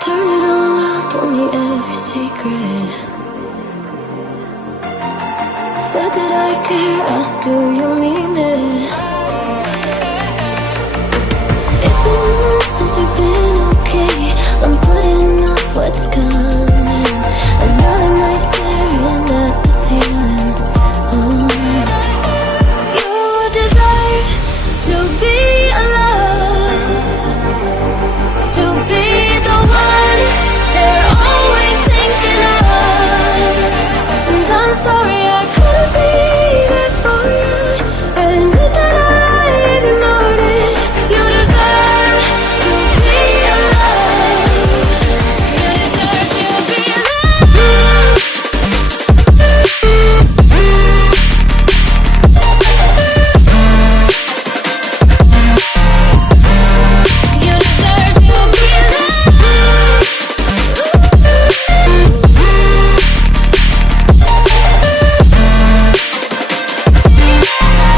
Turn it all out, told me every secret. Said that I care, asked do you mean it? It's been a month since we've been okay. I'm putting off what's coming. Another night staring at the ceiling. You deserve to be alone, to be the one they're always thinking of. And I'm sorry I couldn't be there for you. Admit that I ignored it. You deserve to be alone. You deserve to be alone. You deserve to be alone.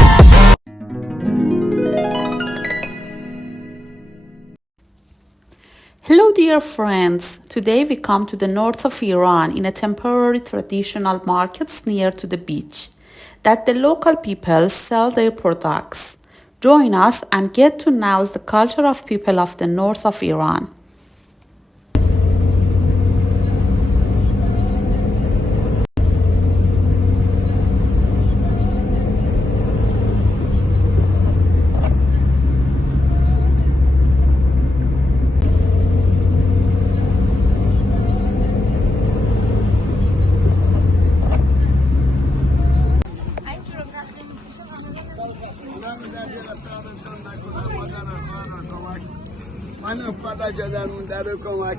Hello dear friends, today we come to the north of Iran in a temporary traditional markets near to the beach that the local people sell their products. Join us and get to know the culture of people of the north of Iran. من فدا جدن در کمک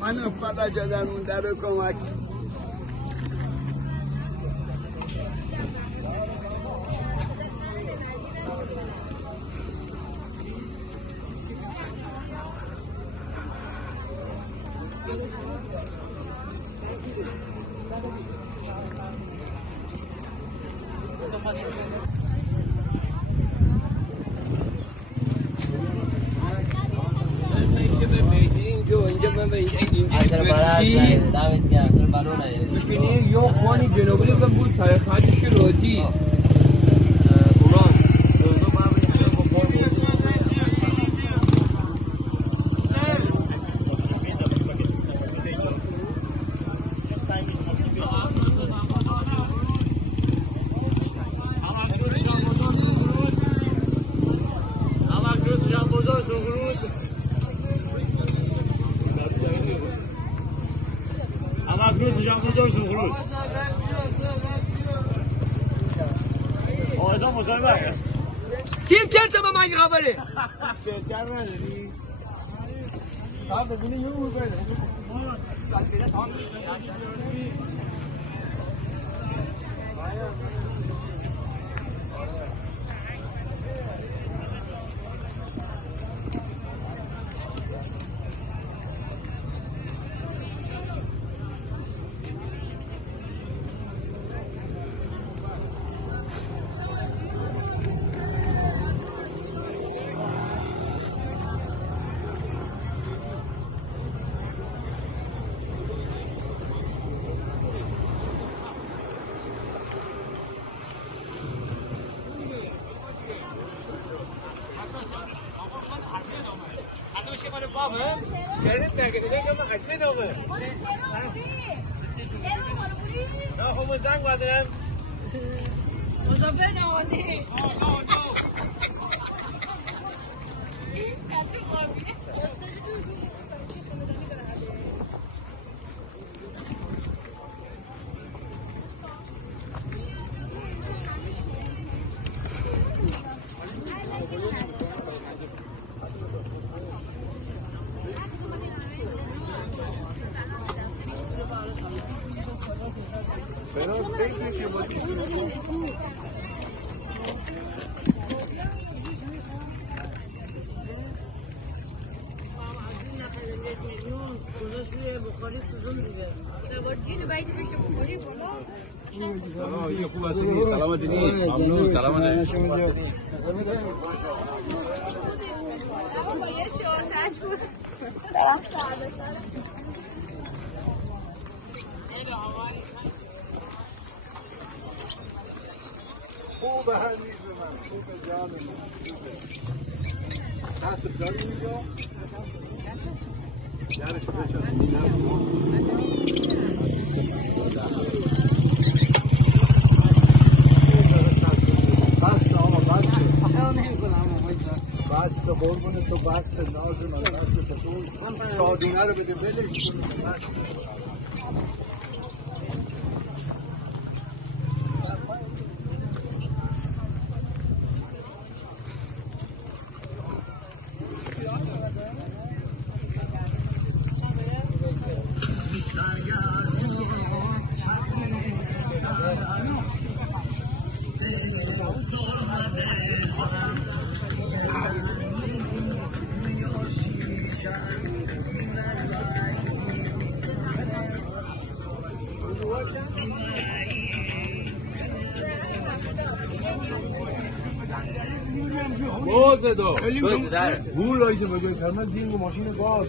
من فدا جدن در کمک می‌بینی یا خوانی جنوبی بودن بود تاریخاتش روزی قرآن سیم چرت با من خبره بهتر نداری تا ببینی یه رو بره یه خوب هستی سلامتی نی ممنون سلامتی خوبه هنیز من خوبه جان من دست داری اینجا درش بس آقا بس قربون تو بس ناز من بس تو شادونه رو بده بلش بس بازه دو گول لایده بگه کرمه دینگ ماشین باز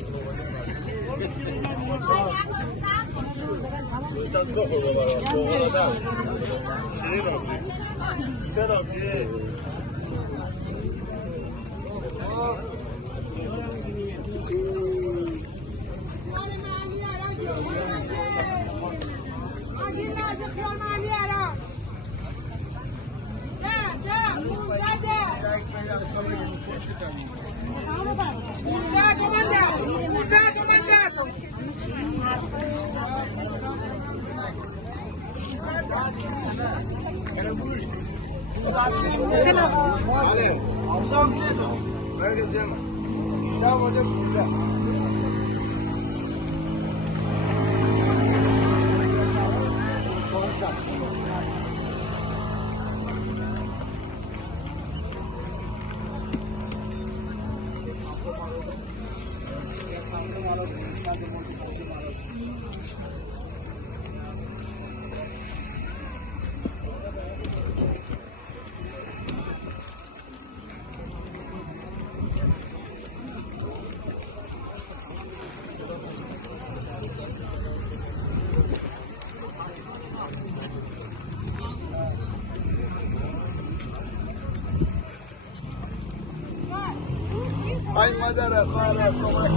ای مادر خواهر کمک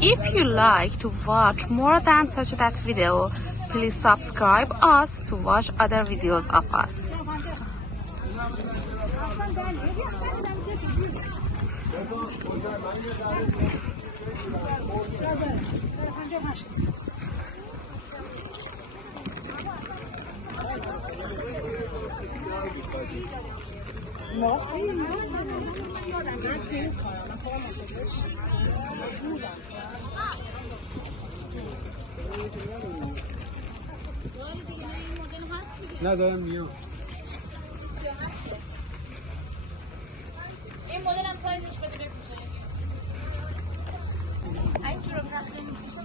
If you like to watch more than such that video, please subscribe us to watch other videos of us. ندارم میام این مدل هم سایزش بده بپوشه این چرا تخته میپوشه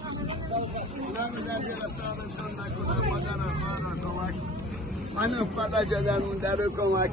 من فدا جدن اون در کمک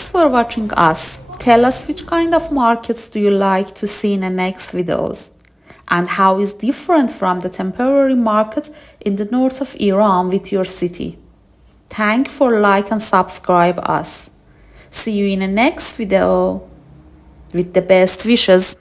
Thanks for watching us. Tell us which kind of markets do you like to see in the next videos, and how is different from the temporary market in the north of Iran with your city. Thank for like and subscribe us. See you in the next video with the best wishes.